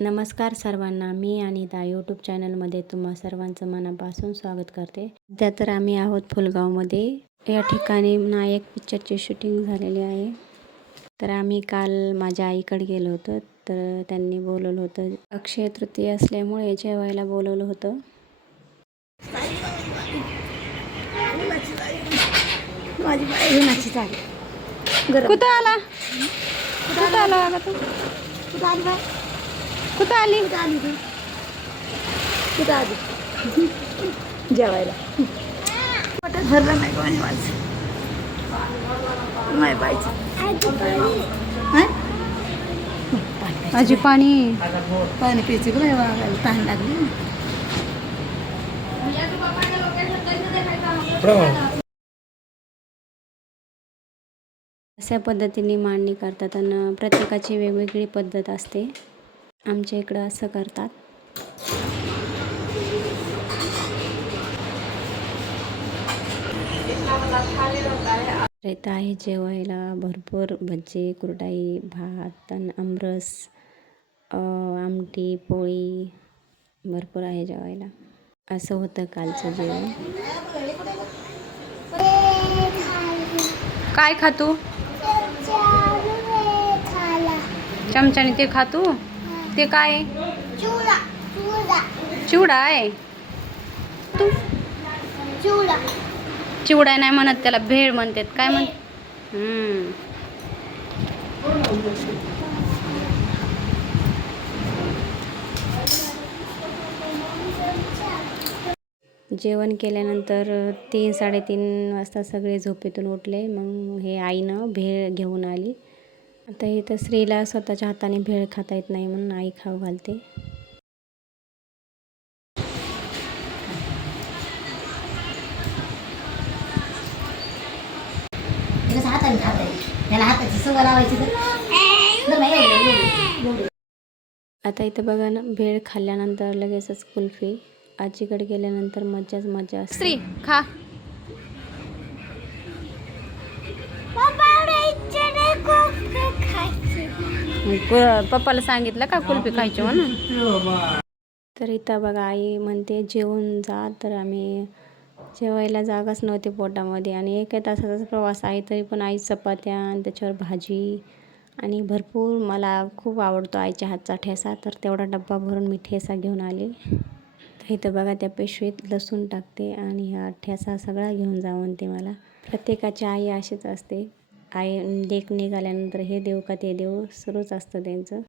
नमस्कार सर्वांना. मी अनिता. यूट्यूब चॅनलमध्ये तुम्हा सर्वांचं मनापासून स्वागत करते. सध्या तर आम्ही आहोत फुलगावमध्ये. या ठिकाणी नायक पिक्चरची शूटिंग झालेली आहे. तर आम्ही काल माझ्या आईकडे गेलो होतो. तर त्यांनी बोलवलं होतं. अक्षय तृतीय असल्यामुळे जेवायला बोलवलं होतं. कुठं आला? कुठं आला तू? कुठं आली? कुठं आली कुठं आली तू? कुठं आली? जेवायला. पोटात भरलं नाही कोणी माझं. नाही पाहिजे. आजी पाणी. पाणी प्यायचे वागायला तहान लागली. अशा पद्धतीने मांडणी करतात आणि प्रत्येकाची वेगवेगळी पद्धत असते. आमच्या इकडं असं करतात. इथं आहे जेवायला भरपूर भजी कुरडाई भात आणि आमरस आमटी पोळी भरपूर आहे जेवायला. असं होतं कालचं जेवण. काय खातू? चमच्याने ते खातू? ते काय? आहे? चिवडा आहे? तू? चिवडा नाही म्हणत त्याला भेळ म्हणतात. काय म्हण. जेवण केल्यानंतर तीन साडेतीन वाजता सगळे झोपेतून उठले. मग हे आईनं भेळ घेऊन आली. आता इथं स्त्रीला स्वतःच्या हाताने भेळ खाता येत नाही म्हणून आई खाऊ घालते. आता इथं बघा ना भेळ खाल्ल्यानंतर लगेचच कुल्फी आजीकडे गेल्यानंतर मज्जाच मज्जा असते. स्त्री खा. पप्पाला सांगितलं का कुल्फी खायची म्हणून? तर इथं बघा आई म्हणते जेवून जा. तर आम्ही जेवायला जागाच नव्हती पोटामध्ये आणि एका तासाचाच प्रवास आहे तरी पण आई चपात्या आणि त्याच्यावर भाजी आणि भरपूर मला खूप आवडतो आईच्या हातचा ठेसा. तर तेवढा डब्बा भरून मी ठेसा घेऊन आले. तर इथं बघा त्या पेशवीत लसूण टाकते आणि हा ठेसा सगळा घेऊन जा म्हणते मला. प्रत्येकाची आई अशीच असते. आई लेख निघाल्यानंतर हे देऊ का ते देऊ सुरूच असतं त्यांचं.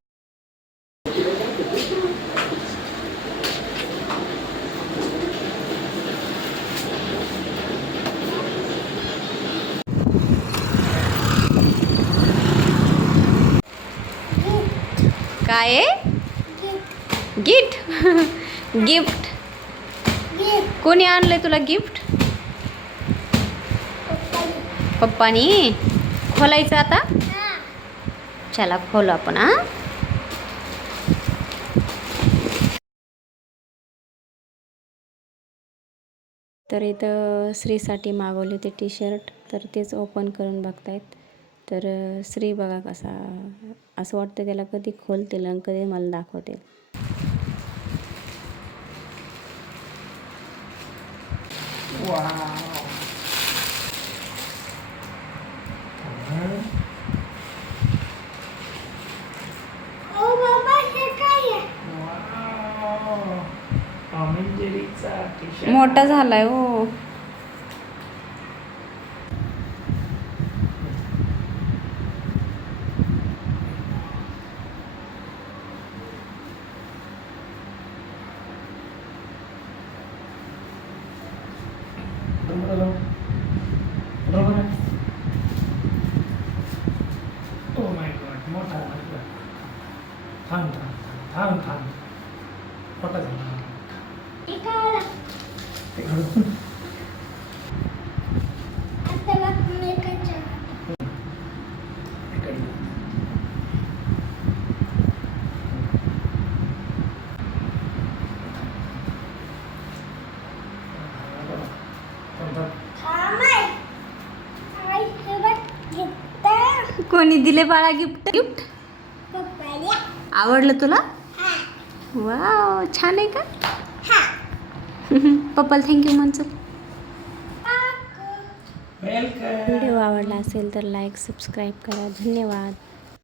काय गिफ्ट गिफ्ट कोणी आणलंय तुला गिफ्ट पप्पानी. खोलायचं आता? चला खोलू आपण हा. तर इथं श्रीसाठी मागवले होते टी शर्ट तर तेच ओपन करून बघतायत. तर श्री बघा कसा असं वाटतं त्याला कधी खोलतील आणि कधी मला दाखवतील. मोठा झालाय हो. कोणी दिले बाळा गिफ्ट? गिफ्ट? आवडलं तुला? वाव छान आहे का? पप्पाला थँक्यू म्हण चल. व्हिडिओ आवडला असेल तर लाईक सबस्क्राईब करा. धन्यवाद.